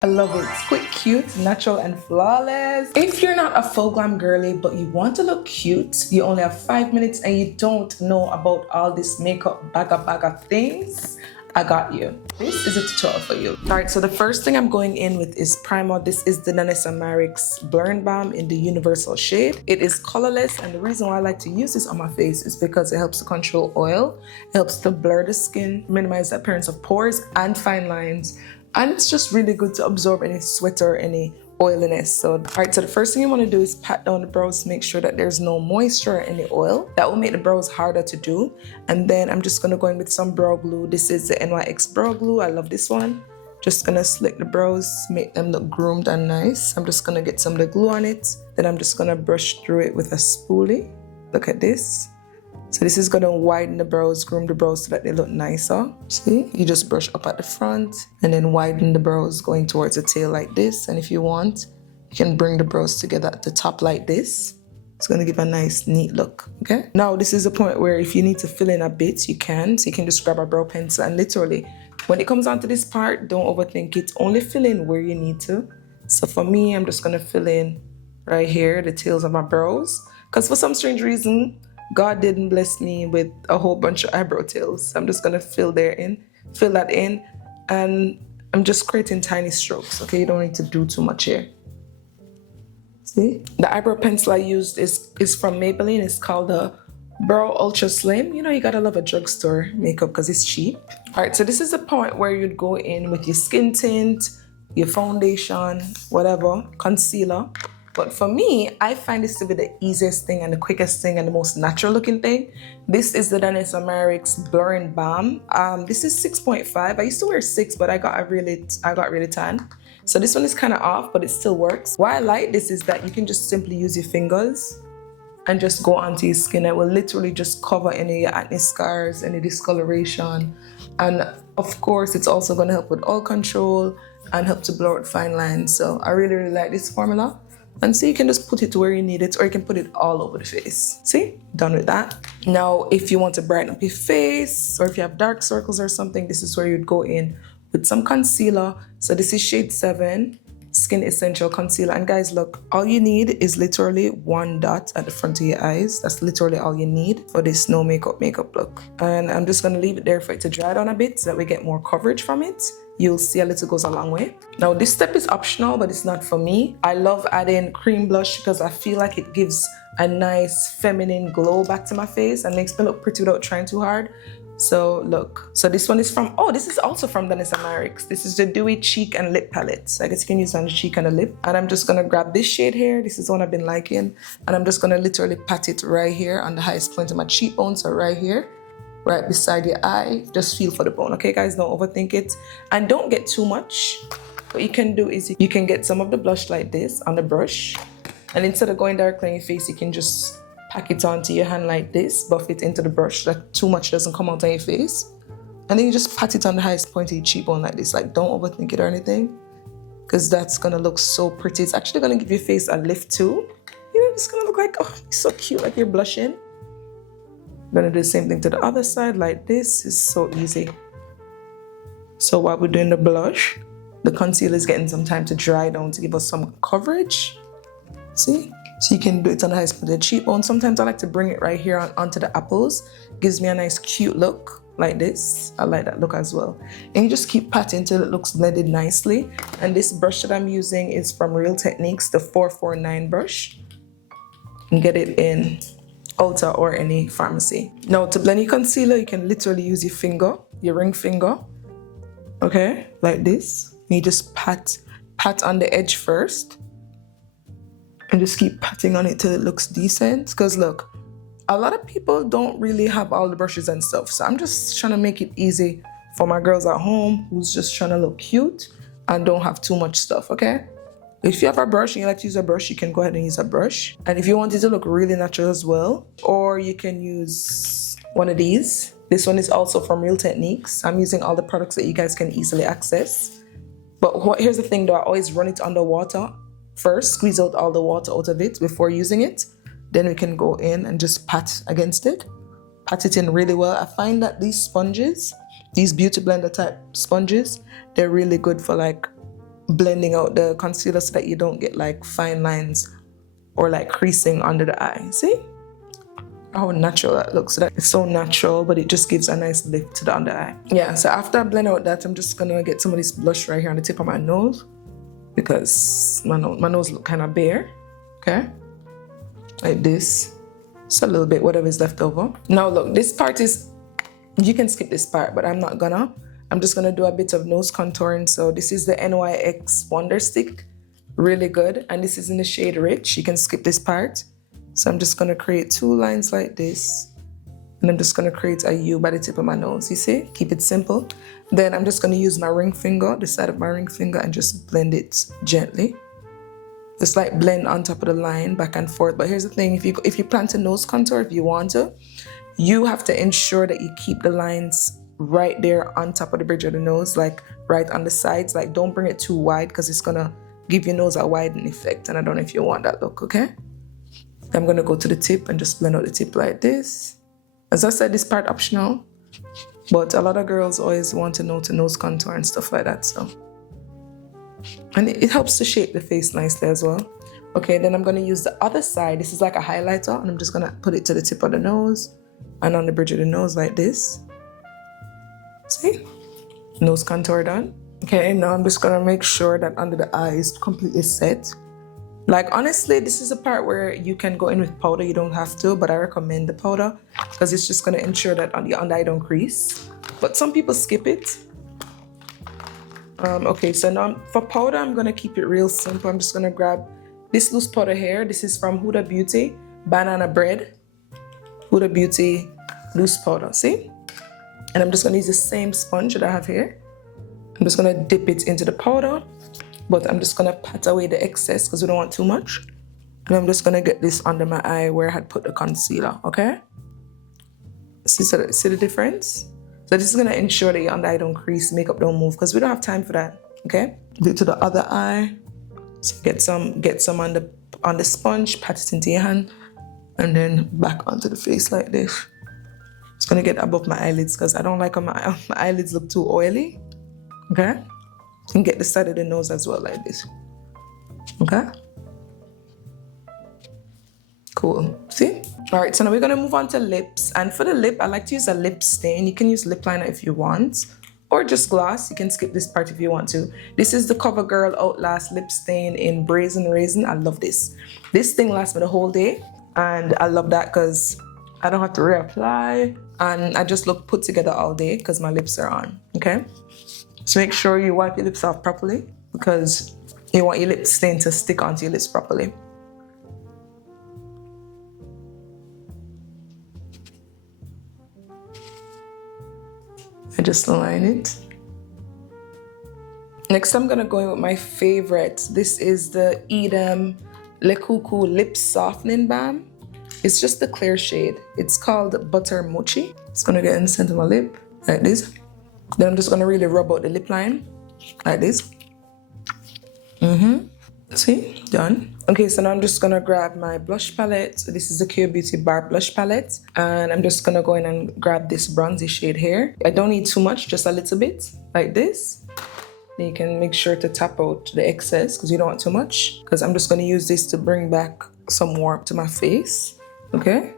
I love it. It's quick, cute, natural, and flawless. If you're not a full glam girly, but you want to look cute, you only have 5 minutes and you don't know about all this makeup baga things, I got you. This is a tutorial for you. All right, so the first thing I'm going in with is primer. This is the Danessa Myricks Blurring Balm in the universal shade. It is colorless, and the reason why I like to use this on my face is because it helps to control oil, it helps to blur the skin, minimize the appearance of pores and fine lines. And it's just really good to absorb any sweat or any oiliness. So, all right, so the first thing you want to do is pat down the brows to make sure that there's no moisture or any oil. That will make the brows harder to do. And then I'm just going to go in with some brow glue. This is the NYX Brow Glue. I love this one. Just going to slick the brows, make them look groomed and nice. I'm just going to get some of the glue on it. Then I'm just going to brush through it with a spoolie. Look at this. So this is going to widen the brows, groom the brows so that they look nicer. See, you just brush up at the front and then widen the brows going towards the tail like this. And if you want, you can bring the brows together at the top like this. It's going to give a nice, neat look, okay? Now, this is the point where if you need to fill in a bit, you can. So you can just grab a brow pencil and literally, when it comes onto this part, don't overthink it. Only fill in where you need to. So for me, I'm just going to fill in right here, the tails of my brows. Because for some strange reason, God didn't bless me with a whole bunch of eyebrow tails. I'm just gonna fill that in, and I'm just creating tiny strokes, okay? You don't need to do too much here. See? The eyebrow pencil I used is from Maybelline. It's called the Brow Ultra Slim. You know, you gotta love a drugstore makeup because it's cheap. All right, so this is the point where you'd go in with your skin tint, your foundation, whatever, concealer. But for me, I find this to be the easiest thing and the quickest thing and the most natural looking thing. This is the Danessa Myricks Blurring Balm. This is 6.5. I used to wear 6, but I got really tan. So this one is kind of off, but it still works. Why I like this is that you can just simply use your fingers and just go onto your skin. It will literally just cover any acne scars, any discoloration. And of course, it's also going to help with oil control and help to blur out fine lines. So I really like this formula. And so you can just put it where you need it, or you can put it all over the face. See? Done with that. Now, if you want to brighten up your face, or if you have dark circles or something, this is where you'd go in with some concealer. So this is shade 7, Skin Essential Concealer. And guys, look, all you need is literally 1 dot at the front of your eyes. That's literally all you need for this no makeup look. And I'm just gonna leave it there for it to dry down a bit so that we get more coverage from it. You'll see a little goes a long way. Now this step is optional, but it's not for me. I love adding cream blush because I feel like it gives a nice feminine glow back to my face and makes me look pretty without trying too hard. So look, so this one is from, this is also from Danessa Myricks. This is the Dewy Cheek and Lip Palette. So I guess you can use it on the cheek and the lip. And I'm just gonna grab this shade here. This is the one I've been liking. And I'm just gonna literally pat it right here on the highest point of my cheekbone. So right here, right beside your eye. Just feel for the bone, okay guys? Don't overthink it. And don't get too much. What you can do is you can get some of the blush like this on the brush. And instead of going directly on your face, you can just pack it onto your hand like this, buff it into the brush so that too much doesn't come out on your face. And then you just pat it on the highest point of your cheekbone like this. Like, don't overthink it or anything, because that's gonna look so pretty. It's actually gonna give your face a lift too. You know, it's gonna look like, oh, it's so cute, like you're blushing. I'm gonna do the same thing to the other side like this. It's so easy. So while we're doing the blush, the concealer is getting some time to dry down to give us some coverage. See? So you can do it on the highest point of the cheekbone. Sometimes I like to bring it right here onto the apples. Gives me a nice cute look like this. I like that look as well. And you just keep patting till it looks blended nicely. And this brush that I'm using is from Real Techniques, the 449 brush. You can get it in Ulta or any pharmacy. Now to blend your concealer, you can literally use your finger, your ring finger. Okay, like this. And you just pat on the edge first. And just keep patting on it till it looks decent. Because look, a lot of people don't really have all the brushes and stuff. So I'm just trying to make it easy for my girls at home who's just trying to look cute and don't have too much stuff, okay? If you have a brush and you like to use a brush, you can go ahead and use a brush. And if you want it to look really natural as well, or you can use one of these. This one is also from Real Techniques. I'm using all the products that you guys can easily access. But here's the thing though, I always run it under water first, squeeze out all the water out of it before using it. Then we can go in and just pat against it. Pat it in really well. I find that these sponges, these beauty blender type sponges, they're really good for like blending out the concealer so that you don't get like fine lines or like creasing under the eye. See how natural that looks? So that it's so natural, but it just gives a nice lift to the under eye. Yeah, so after I blend out that, I'm just gonna get some of this blush right here on the tip of my nose because my nose look kind of bare. Okay, like this. Just a little bit, whatever is left over. Now look, this part is, you can skip this part, but I'm not gonna. I'm just gonna do a bit of nose contouring. So this is the NYX Wonder Stick, really good. And this is in the shade Rich. You can skip this part. So I'm just gonna create 2 lines like this. And I'm just gonna create a U by the tip of my nose, you see? Keep it simple. Then I'm just gonna use my ring finger, the side of my ring finger, and just blend it gently. Just like blend on top of the line, back and forth. But here's the thing, if you plan to nose contour, if you want to, you have to ensure that you keep the lines right there on top of the bridge of the nose, like right on the sides. Like don't bring it too wide because it's gonna give your nose a widening effect. And I don't know if you want that look, okay? I'm gonna go to the tip and just blend out the tip like this. As I said, this part optional, but a lot of girls always want to know to nose contour and stuff like that, so. And it helps to shape the face nicely as well. Okay, then I'm gonna use the other side. This is like a highlighter, and I'm just gonna put it to the tip of the nose and on the bridge of the nose like this. See? Nose contour done. Okay, now I'm just gonna make sure that under the eye is completely set. Like honestly, this is a part where you can go in with powder, you don't have to, but I recommend the powder because it's just gonna ensure that on the under eye don't crease. But some people skip it. Okay, so now for powder, I'm gonna keep it real simple. I'm just gonna grab this loose powder here. This is from Huda Beauty, Banana Bread. Huda Beauty Loose Powder, see? And I'm just gonna use the same sponge that I have here. I'm just gonna dip it into the powder, but I'm just gonna pat away the excess because we don't want too much. And I'm just gonna get this under my eye where I had put the concealer, okay? See the difference? So this is gonna ensure that your under eye don't crease, makeup don't move, because we don't have time for that, okay? Do it to the other eye. So get some on the sponge, pat it into your hand, and then back onto the face like this. It's gonna get above my eyelids because I don't like when my eyelids look too oily, okay? And get the side of the nose as well like this, okay? Cool, see? All right, so now we're gonna move on to lips. And for the lip, I like to use a lip stain. You can use lip liner if you want, or just gloss. You can skip this part if you want to. This is the Covergirl Outlast Lip Stain in Brazen Raisin. I love this. This thing lasts me the whole day, and I love that because I don't have to reapply, and I just look put together all day because my lips are on, okay? So make sure you wipe your lips off properly because you want your lip stain to stick onto your lips properly. I just align it. Next, I'm gonna go in with my favorite. This is the Eadem Lip Softening Balm. It's just the clear shade. It's called Butter Mochi. It's gonna get in the center of my lip, like this. Then I'm just gonna really rub out the lip line, like this. See, done. Okay, so now I'm just gonna grab my blush palette. So this is the KKAÖ Beauty Bar Blush Palette. And I'm just gonna go in and grab this bronzy shade here. I don't need too much, just a little bit, like this. You can make sure to tap out the excess because you don't want too much. Because I'm just gonna use this to bring back some warmth to my face, okay?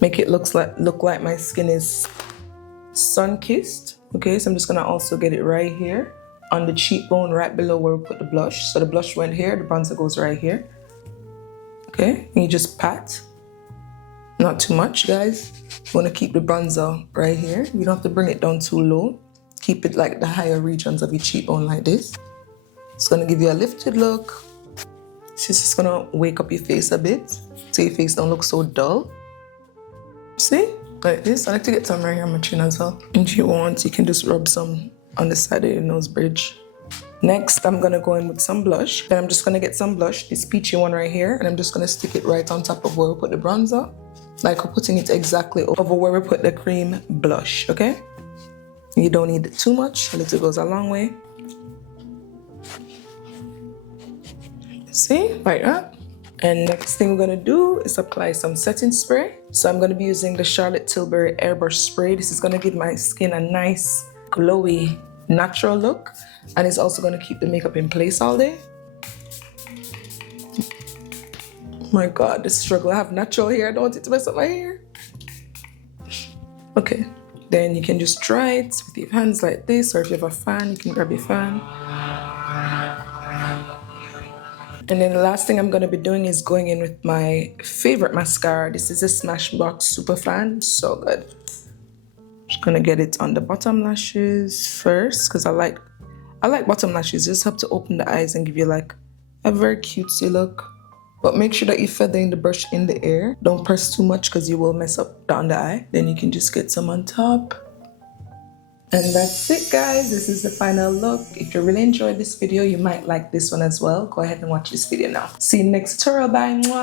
Make it look like my skin is sun-kissed. Okay, so I'm just gonna also get it right here on the cheekbone right below where we put the blush. So the blush went here, the bronzer goes right here. Okay, and you just pat. Not too much, guys. You wanna keep the bronzer right here. You don't have to bring it down too low. Keep it like the higher regions of your cheekbone like this. It's gonna give you a lifted look. It's just gonna wake up your face a bit so your face don't look so dull. See? Like this. I like to get some right here on my chin as well. If you want, you can just rub some on the side of your nose bridge. Next, I'm gonna go in with some blush. Then I'm just gonna get some blush, this peachy one right here, and I'm just gonna stick it right on top of where we put the bronzer. Like we're putting it exactly over where we put the cream blush, okay? You don't need it too much, a little goes a long way. See, like that. And next thing we're gonna do is apply some setting spray. So I'm gonna be using the Charlotte Tilbury Airbrush Spray. This is gonna give my skin a nice, glowy natural look, and it's also going to keep the makeup in place all day. Oh my god, the struggle. I have natural hair. I don't want it to mess up my hair. Okay, then you can just dry it with your hands like this, or if you have a fan, you can grab your fan. And then the last thing I'm going to be doing is going in with my favorite mascara. This is a Smashbox Super Fan. So good. Just going to get it on the bottom lashes first, because I like bottom lashes. Just help to open the eyes and give you like a very cutesy look. But make sure that you're feathering the brush in the air. Don't press too much because you will mess up the under eye. Then you can just get some on top. And that's it, guys. This is the final look. If you really enjoyed this video, you might like this one as well. Go ahead and watch this video now. See you next tutorial. Bye. Mwah.